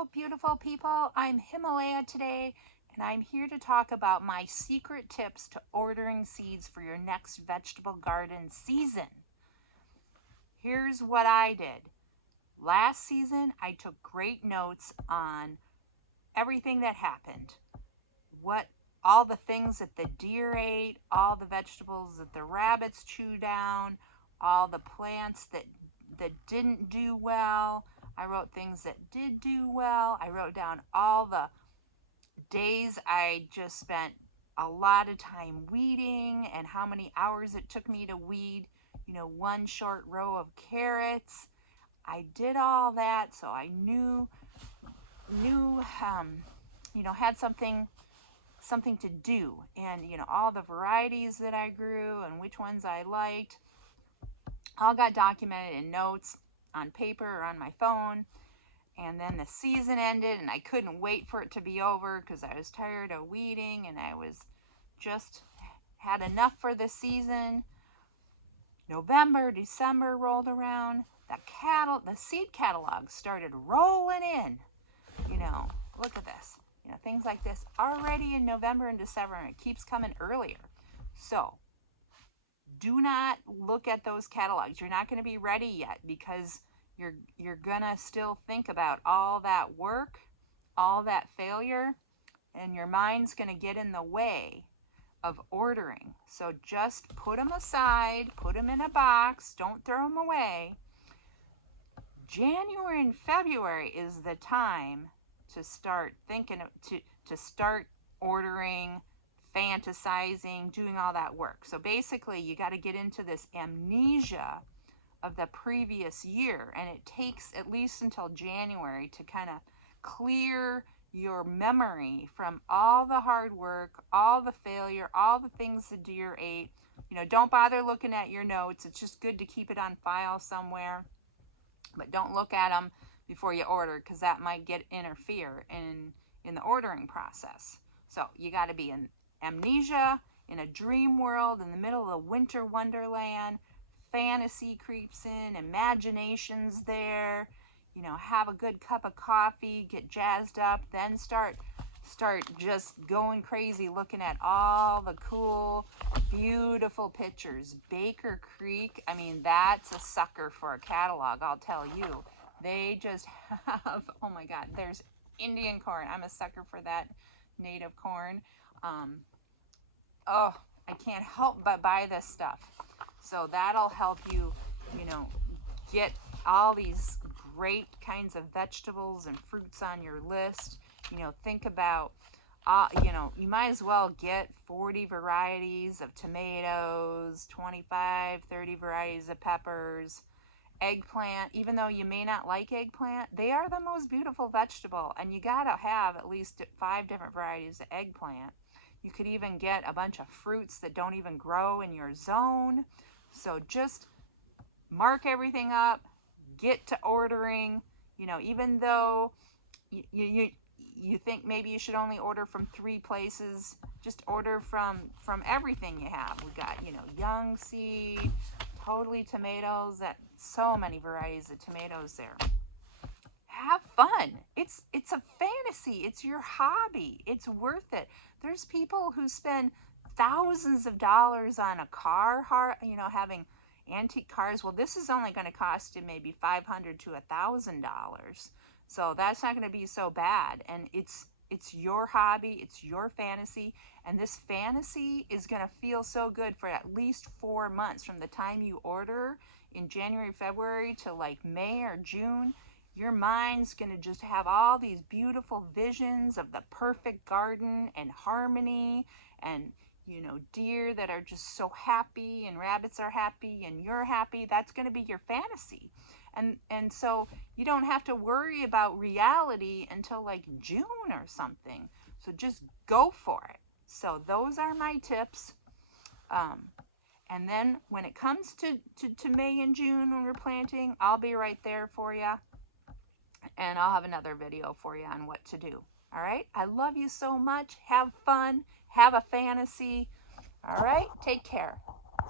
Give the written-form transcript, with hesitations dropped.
Hello, beautiful people. I'm Himalaya today, and I'm here to talk about my secret tips to ordering seeds for your next vegetable garden season. Here's what I did. Last season, I took great notes on everything that happened. What all the things that the deer ate, all the vegetables that the rabbits chewed down, all the plants that didn't do well. I wrote things that did do well. I wrote down all the days I just spent a lot of time weeding and how many hours it took me to weed, one short row of carrots. I did all that, so I knew had something to do, and all the varieties that I grew and which ones I liked all got documented in notes on paper or on my phone. And then the season ended and I couldn't wait for it to be over because I was tired of weeding and I was just had enough for the season. November, December rolled around. The seed catalog started rolling in. Look at this. Things like this already in November and December, and it keeps coming earlier. So do not look at those catalogs. You're not going to be ready yet because you're gonna still think about all that work, all that failure, and your mind's gonna get in the way of ordering. So just put them aside, put them in a box, don't throw them away. January and February is the time to start thinking to start ordering, fantasizing, doing all that work. So basically you got to get into this amnesia of the previous year, and it takes at least until January to kind of clear your memory from all the hard work, all the failure, all the things the deer ate. Don't bother looking at your notes. It's just good to keep it on file somewhere, but don't look at them before you order because that might interfere in the ordering process. So you got to be in amnesia, in a dream world, in the middle of a winter wonderland. Fantasy creeps in, imagination's there. Have a good cup of coffee, get jazzed up, then start just going crazy looking at all the cool, beautiful pictures. Baker Creek, I mean, that's a sucker for a catalog, I'll tell you. They just have, oh my God, there's Indian corn. I'm a sucker for that native corn. I can't help but buy this stuff. So that'll help you, get all these great kinds of vegetables and fruits on your list. Think about, you might as well get 40 varieties of tomatoes, 25, 30 varieties of peppers, eggplant. Even though you may not like eggplant, they are the most beautiful vegetable, and you gotta have at least 5 different varieties of eggplant. You could even get a bunch of fruits that don't even grow in your zone. So just mark everything up, get to ordering. Even though you think maybe you should only order from 3 places, just order from everything you have. We got, Young Seed, Totally Tomatoes, that so many varieties of tomatoes there. Have fun. It's a fantasy. It's your hobby. It's worth it. There's people who spend thousands of dollars on a car, having antique cars. Well, this is only going to cost you maybe $500 to $1,000. So that's not going to be so bad. And it's your hobby. It's your fantasy. And this fantasy is going to feel so good for at least 4 months from the time you order in January, February to like May or June. Your mind's going to just have all these beautiful visions of the perfect garden and harmony and, deer that are just so happy and rabbits are happy and you're happy. That's going to be your fantasy. And so you don't have to worry about reality until like June or something. So just go for it. So those are my tips. And then when it comes to May and June when we're planting, I'll be right there for you. And I'll have another video for you on what to do. All right? I love you so much. Have fun. Have a fantasy. All right? Take care.